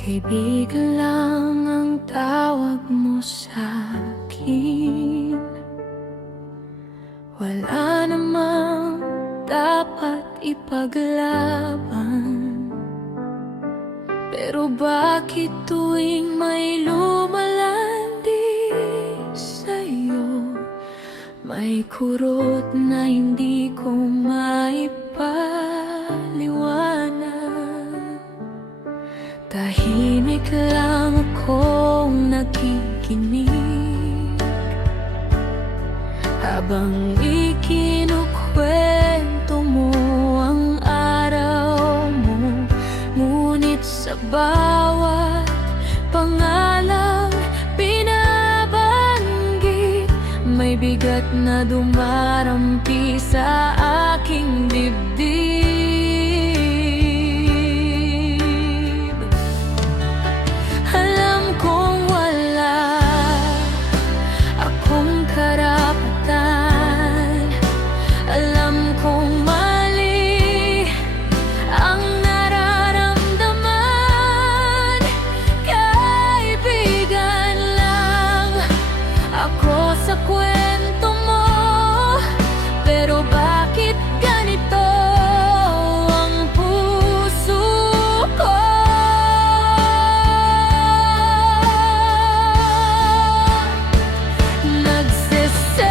Kaibigan lang ang tawag mo sa'kin. Wala namang dapat ipaglaban. Pero bakit tuwing may lumalandi sa'yo, may kurot na hindi ko maipaliwanag? Tahimik lang akong nakikinig habang ikinukwento mo ang araw mo. Ngunit sa bawat pangalang binabanggit, may bigat na dumarampi sa aking dibdib. Alam kong wala akong karapatan. Alam kong mali ang nararamdaman. Kaibigan lang ako sa kwento mo, pero bakit ganito ang puso ko? Nagseselos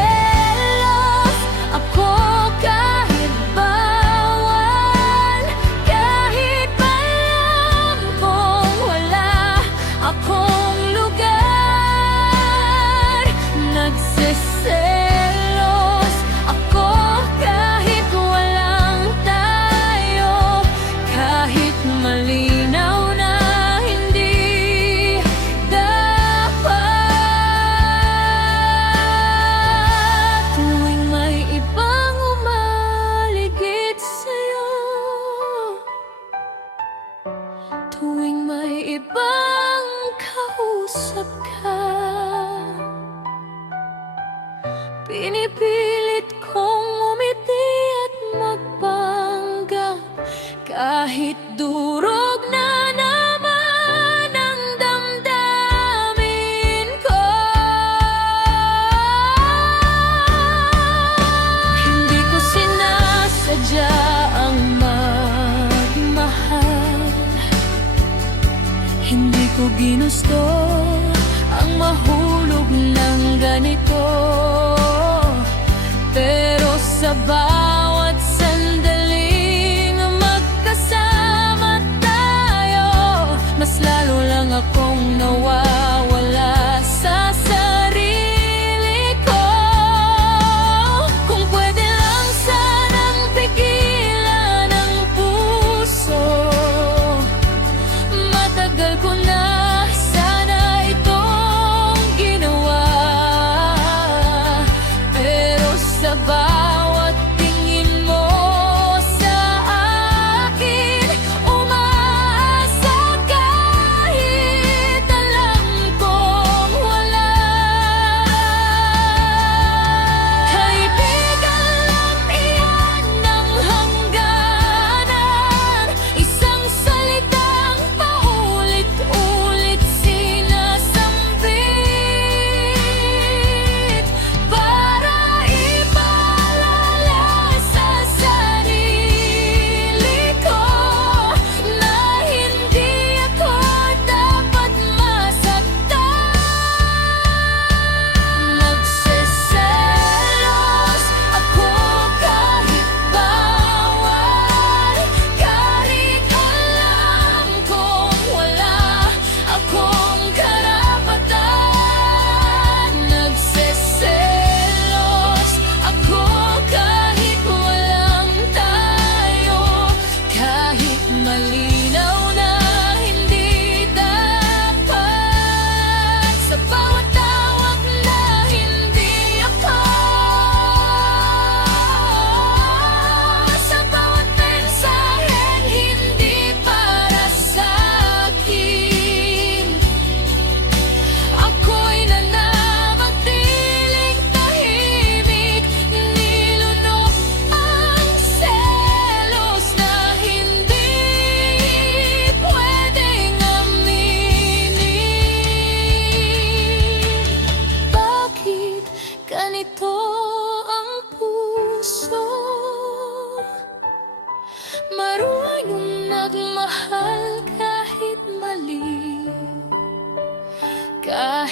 ako kahit bawal, kahit alam kong wala akong lugar. Nagseselos ako kahit walang tayo, kahit malinaw na hindi dapat. Tuwing may ibang umaligid sa'yo, tuwing may ibang kausap ka, pinipilit kong umiti at magpanggap, kahit durog na naman ang damdamin ko. Hindi ko sinasadya ang magmahal, hindi ko ginusto ang mahulog ng ganito. Pero sa bawat sandaling magkasama tayo, mas lalo lang akong nawawala sa sarili ko. Kung pwede lang sanang pigilan ang puso, matagal ko na sana itong ginawa. Pero sa bawat tingin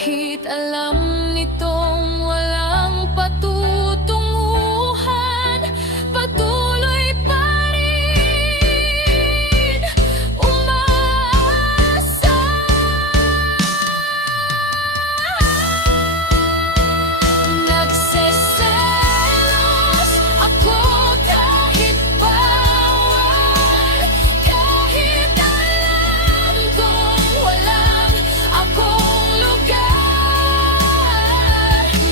Kahit alam nitong walang patutunguhan, patuloy pa rin umaasa. Nagseselos ako kahit bawal, kahit alam kong walang akong lugar.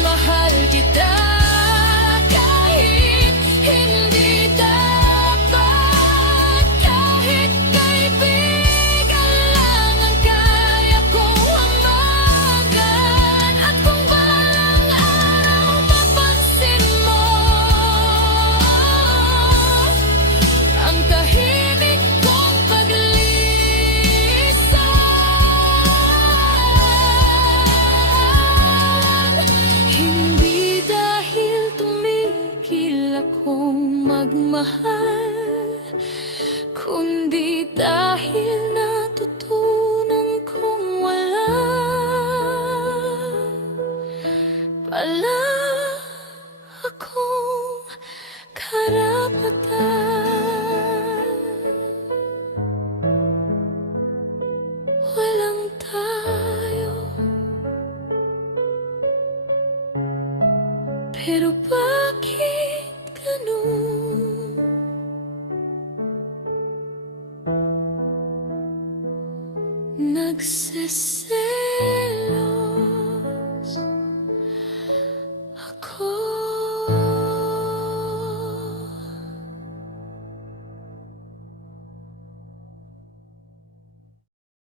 Mahal kita kahit hindi dapat, kahit kaibigan lang ang kaya kong hamagan. At kung balang araw mapansin mo ang tahimik kong paglisan, hindi dahil tumigil akong magmahal, kundi dahil natutunan kong wala pala akong karapatan. Walang tayo, pero bakit ganun? Nagseselos